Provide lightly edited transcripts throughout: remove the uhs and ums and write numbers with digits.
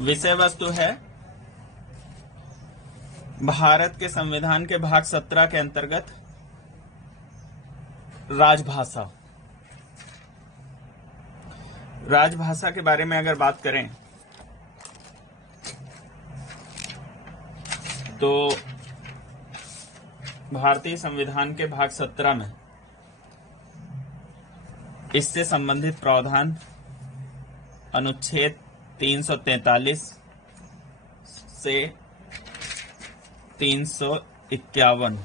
विषय वस्तु है भारत के संविधान के भाग 17 के अंतर्गत राजभाषा। राजभाषा के बारे में अगर बात करें तो भारतीय संविधान के भाग 17 में इससे संबंधित प्रावधान अनुच्छेद 343 से 351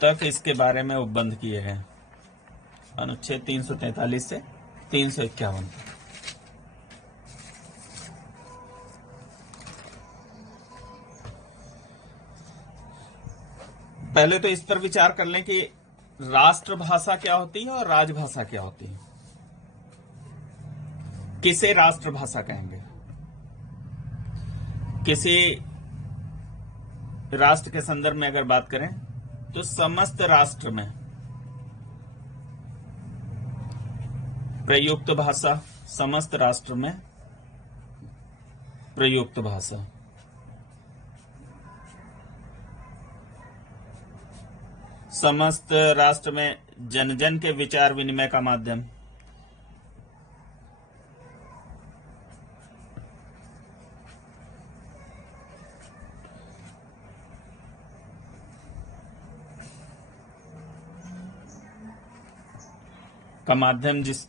तक इसके बारे में उपबंध किए गए। अनुच्छेद 343 से 351। पहले तो इस पर विचार कर लें कि राष्ट्रभाषा क्या होती है और राजभाषा क्या होती है। किसे राष्ट्रभाषा कहेंगे? किसी राष्ट्र के संदर्भ में अगर बात करें तो समस्त राष्ट्र में प्रयुक्त भाषा, समस्त राष्ट्र में प्रयुक्त भाषा। समस्त राष्ट्र में जन जन के विचार विनिमय का माध्यम। का माध्यम जिस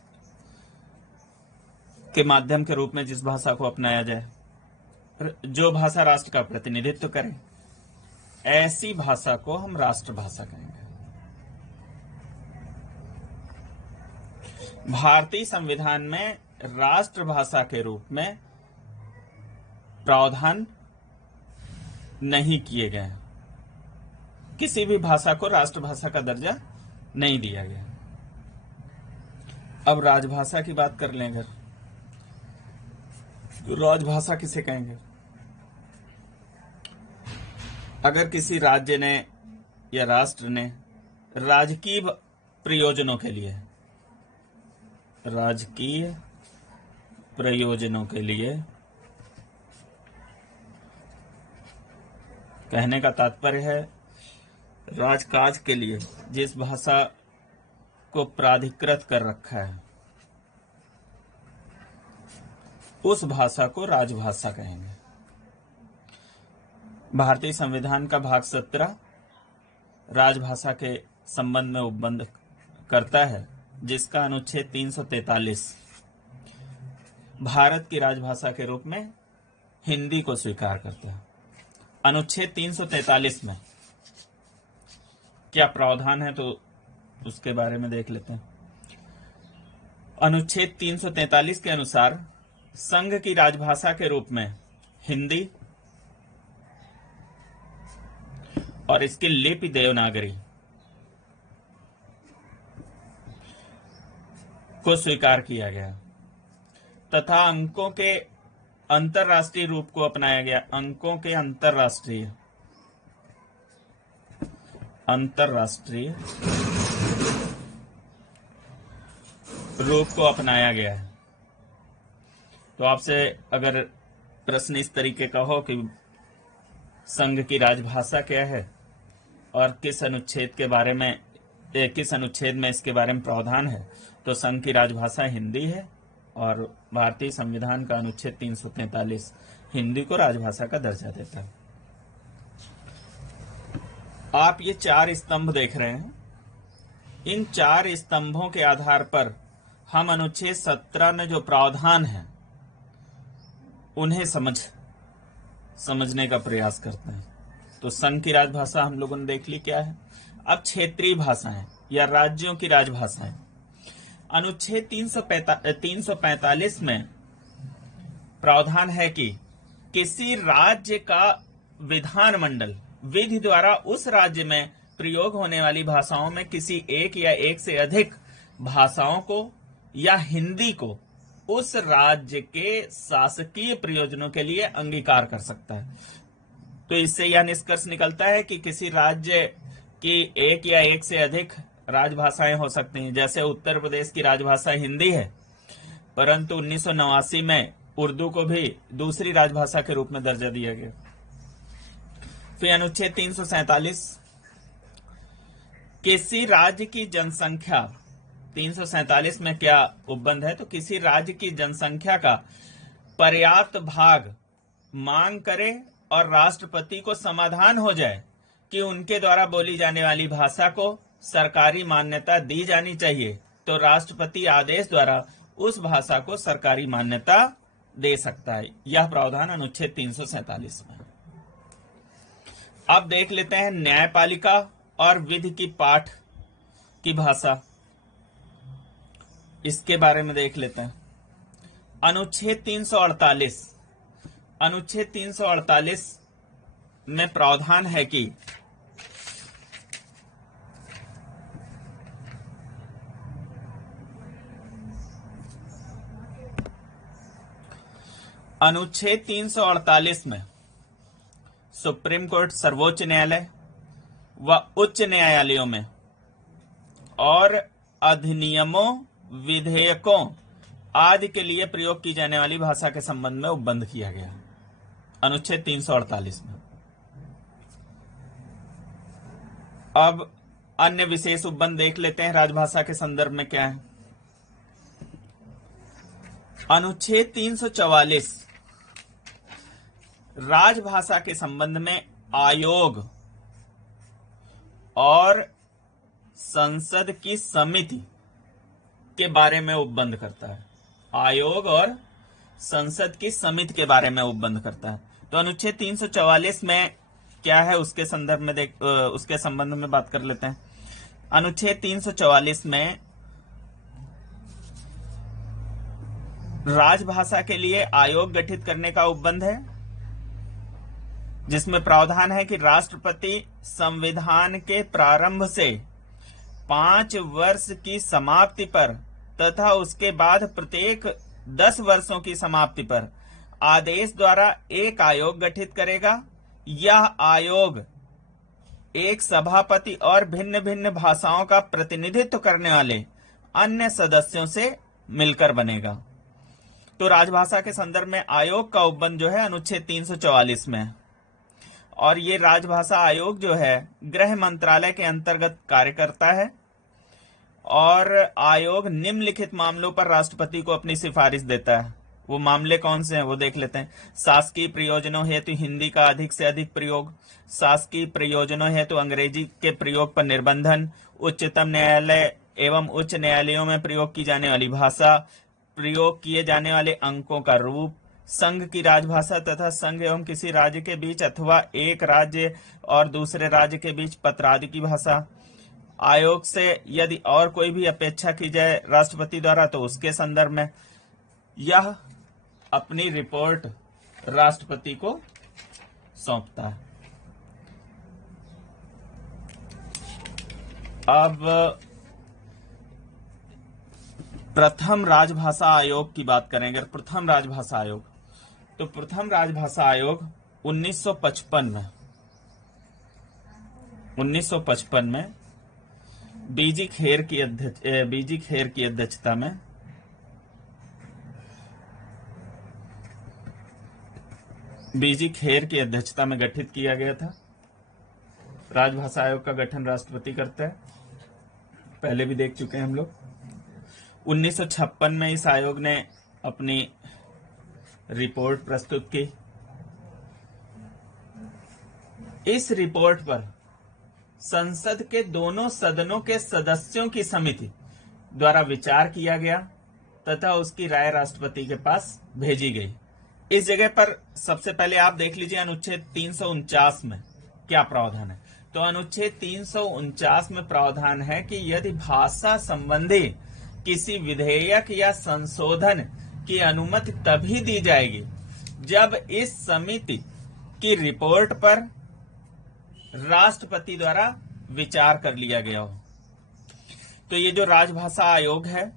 के माध्यम के रूप में जिस भाषा को अपनाया जाए, जो भाषा राष्ट्र का प्रतिनिधित्व करे, ऐसी भाषा को हम राष्ट्रभाषा कहेंगे। भारतीय संविधान में राष्ट्रभाषा के रूप में प्रावधान नहीं किए गए। किसी भी भाषा को राष्ट्रभाषा का दर्जा नहीं दिया गया। अब राजभाषा की बात कर लें अगर, तो राजभाषा किसे कहेंगे? अगर किसी राज्य ने या राष्ट्र ने राजकीय प्रयोजनों के लिए, राजकीय प्रयोजनों के लिए, कहने का तात्पर्य है राजकाज के लिए जिस भाषा को प्राधिकृत कर रखा है, उस भाषा को राजभाषा कहेंगे। भारतीय संविधान का भाग 17 राजभाषा के संबंध में उपबंध करता है, जिसका अनुच्छेद 343 भारत की राजभाषा के रूप में हिंदी को स्वीकार करता है। अनुच्छेद 343 में क्या प्रावधान है तो उसके बारे में देख लेते हैं। अनुच्छेद 343 के अनुसार संघ की राजभाषा के रूप में हिंदी और इसकी लिपि देवनागरी को स्वीकार किया गया तथा अंकों के अंतरराष्ट्रीय रूप को अपनाया गया। अंकों के अंतरराष्ट्रीय रूप को अपनाया गया है। तो आपसे अगर प्रश्न इस तरीके का हो कि संघ की राजभाषा क्या है और किस अनुच्छेद के बारे में, किस अनुच्छेद में इसके बारे में प्रावधान है, तो संघ की राजभाषा हिंदी है और भारतीय संविधान का अनुच्छेद 343 हिंदी को राजभाषा का दर्जा देता है। आप ये 4 स्तंभ देख रहे हैं। इन 4 स्तंभों के आधार पर हम अनुच्छेद 17 में जो प्रावधान है उन्हें समझने का प्रयास करते हैं। तो संघ की राजभाषा हम लोगों ने देख ली क्या है। अब क्षेत्रीय भाषाएं या राज्यों की राजभाषाएं। अनुच्छेद 345 में प्रावधान है कि किसी राज्य का विधानमंडल विधि द्वारा उस राज्य में प्रयोग होने वाली भाषाओं में किसी एक या एक से अधिक भाषाओं को या हिंदी को उस राज्य के शासकीय प्रयोजनों के लिए अंगीकार कर सकता है। तो इससे यह निष्कर्ष निकलता है कि किसी राज्य की एक या एक से अधिक राजभाषाएं हो सकती हैं। जैसे उत्तर प्रदेश की राजभाषा हिंदी है, परंतु 1989 में उर्दू को भी दूसरी राजभाषा के रूप में दर्जा दिया गया। फिर अनुच्छेद 347, किसी राज्य की जनसंख्या, 347 में क्या उपबंध है, तो किसी राज्य की जनसंख्या का पर्याप्त भाग मांग करे और राष्ट्रपति को समाधान हो जाए कि उनके द्वारा बोली जाने वाली भाषा को सरकारी मान्यता दी जानी चाहिए, तो राष्ट्रपति आदेश द्वारा उस भाषा को सरकारी मान्यता दे सकता है। यह प्रावधान अनुच्छेद 347 में। अब देख लेते हैं न्यायपालिका और विधि की पाठ की भाषा, इसके बारे में देख लेते हैं। अनुच्छेद 348, अनुच्छेद 348 में प्रावधान है कि अनुच्छेद 348 में सुप्रीम कोर्ट, सर्वोच्च न्यायालय व उच्च न्यायालयों में और अधिनियमों, विधेयकों आदि के लिए प्रयोग की जाने वाली भाषा के संबंध में उपबंध किया गया अनुच्छेद 348 में। अब अन्य विशेष उपबंध देख लेते हैं राजभाषा के संदर्भ में क्या है। अनुच्छेद 344 राजभाषा के संबंध में आयोग और संसद की समिति के बारे में उपबंध करता है। आयोग और संसद की समिति के बारे में उपबंध करता है। तो अनुच्छेद 344 में क्या है उसके संदर्भ में उसके संबंध में बात कर लेते हैं। अनुच्छेद 344 में राजभाषा के लिए आयोग गठित करने का उपबंध है, जिसमें प्रावधान है कि राष्ट्रपति संविधान के प्रारंभ से 5 वर्ष की समाप्ति पर तथा उसके बाद प्रत्येक 10 वर्षों की समाप्ति पर आदेश द्वारा एक आयोग गठित करेगा। यह आयोग एक सभापति और भिन्न भिन्न भाषाओं का प्रतिनिधित्व करने वाले अन्य सदस्यों से मिलकर बनेगा। तो राजभाषा के संदर्भ में आयोग का उपबंध जो है अनुच्छेद 344 में है। और ये राजभाषा आयोग जो है गृह मंत्रालय के अंतर्गत कार्य करता है और आयोग निम्नलिखित मामलों पर राष्ट्रपति को अपनी सिफारिश देता है। वो मामले कौन से हैं वो देख लेते हैं। शासकीय प्रयोजनों हेतु हिंदी का अधिक से अधिक प्रयोग, शासकीय प्रयोजनों हेतु अंग्रेजी के प्रयोग पर निर्बंधन, उच्चतम न्यायालय एवं उच्च न्यायालयों में प्रयोग की जाने वाली भाषा, प्रयोग किए जाने वाले अंकों का रूप, संघ की राजभाषा तथा संघ एवं किसी राज्य के बीच अथवा एक राज्य और दूसरे राज्य के बीच पत्र आदि की भाषा। आयोग से यदि और कोई भी अपेक्षा की जाए राष्ट्रपति द्वारा तो उसके संदर्भ में यह अपनी रिपोर्ट राष्ट्रपति को सौंपता है। अब प्रथम राजभाषा आयोग की बात करेंगे। प्रथम राजभाषा आयोग, तो प्रथम राजभाषा आयोग 1955 में बीजी खेर की अध्यक्षता में गठित किया गया था। राजभाषा आयोग का गठन राष्ट्रपति करता है, पहले भी देख चुके हैं हम लोग। 1956 में इस आयोग ने अपनी रिपोर्ट प्रस्तुत की। इस रिपोर्ट पर संसद के दोनों सदनों के सदस्यों की समिति द्वारा विचार किया गया तथा उसकी राय राष्ट्रपति के पास भेजी गई। इस जगह पर सबसे पहले आप देख लीजिए अनुच्छेद 349 में क्या प्रावधान है। तो अनुच्छेद 349 में प्रावधान है कि यदि भाषा संबंधी किसी विधेयक या संशोधन की अनुमति तभी दी जाएगी जब इस समिति की रिपोर्ट पर राष्ट्रपति द्वारा विचार कर लिया गया हो। तो ये जो राजभाषा आयोग है,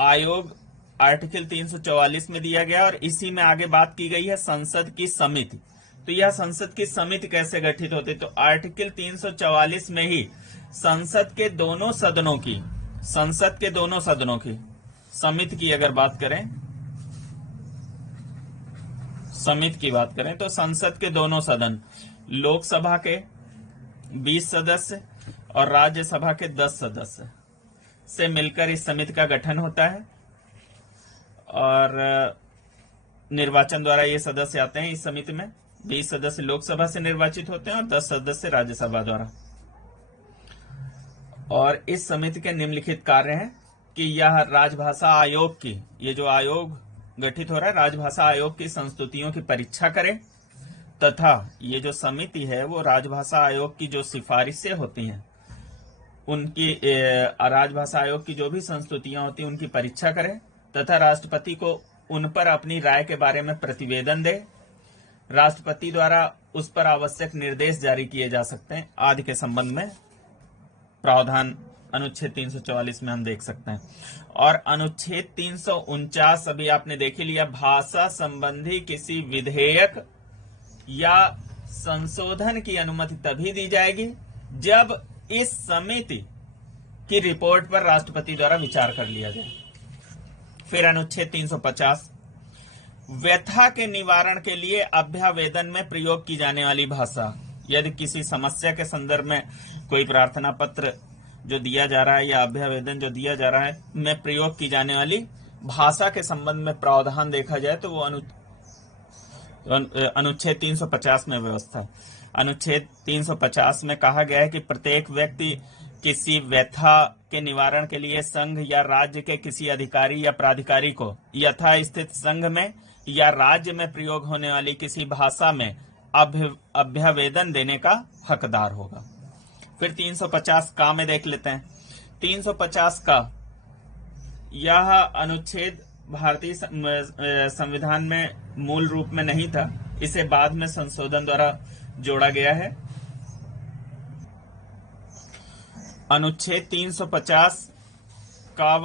आयोग आर्टिकल 344 में दिया गया और इसी में आगे बात की गई है संसद की समिति। तो यह संसद की समिति कैसे गठित होती, तो आर्टिकल 344 में ही संसद के दोनों सदनों की समिति की अगर बात करें समिति की बात करें तो संसद के दोनों सदन, लोकसभा के 20 सदस्य और राज्यसभा के 10 सदस्य से मिलकर इस समिति का गठन होता है और निर्वाचन द्वारा ये सदस्य आते हैं। इस समिति में 20 सदस्य लोकसभा से निर्वाचित होते हैं और 10 सदस्य राज्यसभा द्वारा। और इस समिति के निम्नलिखित कार्य हैं कि यह राजभाषा आयोग की, ये जो आयोग गठित हो रहा है, राजभाषा आयोग की संस्तुतियों की परीक्षा करे तथा ये जो समिति है वो राजभाषा आयोग की जो सिफारिशें होती हैं उनकी, राजभाषा आयोग की जो भी संस्तुतियां होती हैं उनकी परीक्षा करे तथा राष्ट्रपति को उन पर अपनी राय के बारे में प्रतिवेदन दे। राष्ट्रपति द्वारा उस पर आवश्यक निर्देश जारी किए जा सकते हैं आदि के संबंध में प्रावधान अनुच्छेद 344 में हम देख सकते हैं। और अनुच्छेद 349 अभी आपने देख ही लिया, भाषा संबंधी किसी विधेयक या संशोधन की अनुमति तभी दी जाएगी जब इस समिति की रिपोर्ट पर राष्ट्रपति द्वारा विचार कर लिया जाए। फिर अनुच्छेद 350, व्यथा के निवारण के लिए अभ्यावेदन में प्रयोग की जाने वाली भाषा। यदि किसी समस्या के संदर्भ में कोई प्रार्थना पत्र जो दिया जा रहा है या अभ्यावेदन जो दिया जा रहा है में प्रयोग की जाने वाली भाषा के संबंध में प्रावधान देखा जाए तो वो अनुच्छेद 350 में व्यवस्था है। अनुच्छेद 350 में कहा गया है कि प्रत्येक व्यक्ति किसी व्यथा के निवारण के लिए संघ या राज्य के किसी अधिकारी या प्राधिकारी को यथास्थित संघ में या राज्य में प्रयोग होने वाली किसी भाषा में अभ्यावेदन देने का हकदार होगा। फिर 350 का में देख लेते हैं। 350 का यह अनुच्छेद भारतीय संविधान में मूल रूप में नहीं था, इसे बाद में संशोधन द्वारा जोड़ा गया है। अनुच्छेद 350 का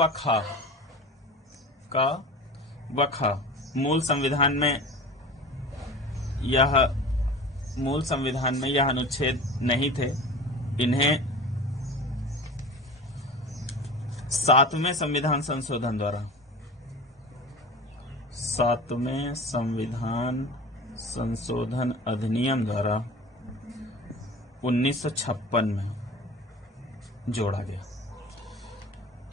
वखा मूल संविधान में यह अनुच्छेद नहीं थे। इन्हें 7वें संविधान संशोधन द्वारा 7वें संविधान संशोधन अधिनियम द्वारा 1956 में जोड़ा गया।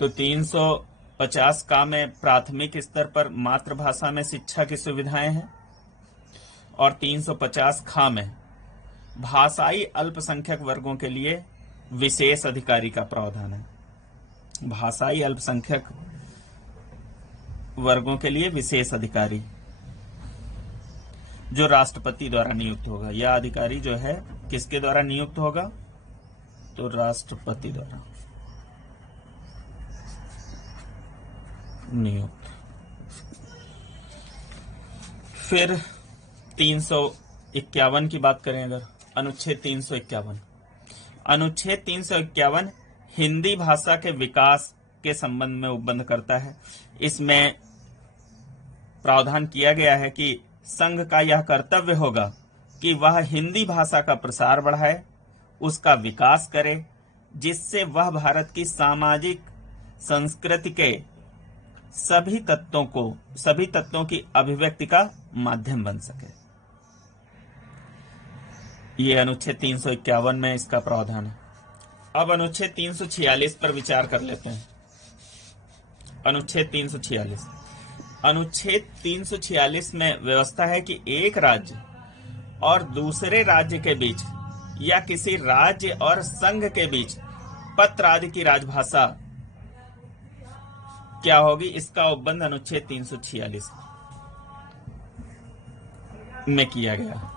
तो 350 का में प्राथमिक स्तर पर मातृभाषा में शिक्षा की सुविधाएं हैं और 350 खा में भाषाई अल्पसंख्यक वर्गों के लिए विशेष अधिकारी का प्रावधान है। भाषाई अल्पसंख्यक वर्गों के लिए विशेष अधिकारी जो राष्ट्रपति द्वारा नियुक्त होगा। यह अधिकारी जो है किसके द्वारा नियुक्त होगा? तो राष्ट्रपति द्वारा नियुक्त। फिर 351 की बात करें अगर, अनुच्छेद 351 हिंदी भाषा के विकास के संबंध में उपबंध करता है। इसमें प्रावधान किया गया है कि संघ का यह कर्तव्य होगा कि वह हिंदी भाषा का प्रसार बढ़ाए, उसका विकास करे, जिससे वह भारत की सामाजिक संस्कृति के सभी तत्वों की अभिव्यक्ति का माध्यम बन सके। ये अनुच्छेद 351 में इसका प्रावधान है। अब अनुच्छेद 346 पर विचार कर लेते हैं। अनुच्छेद 346 में व्यवस्था है कि एक राज्य और दूसरे राज्य के बीच या किसी राज्य और संघ के बीच पत्र आदि की राजभाषा क्या होगी, इसका उपबंध अनुच्छेद 346 में किया गया है।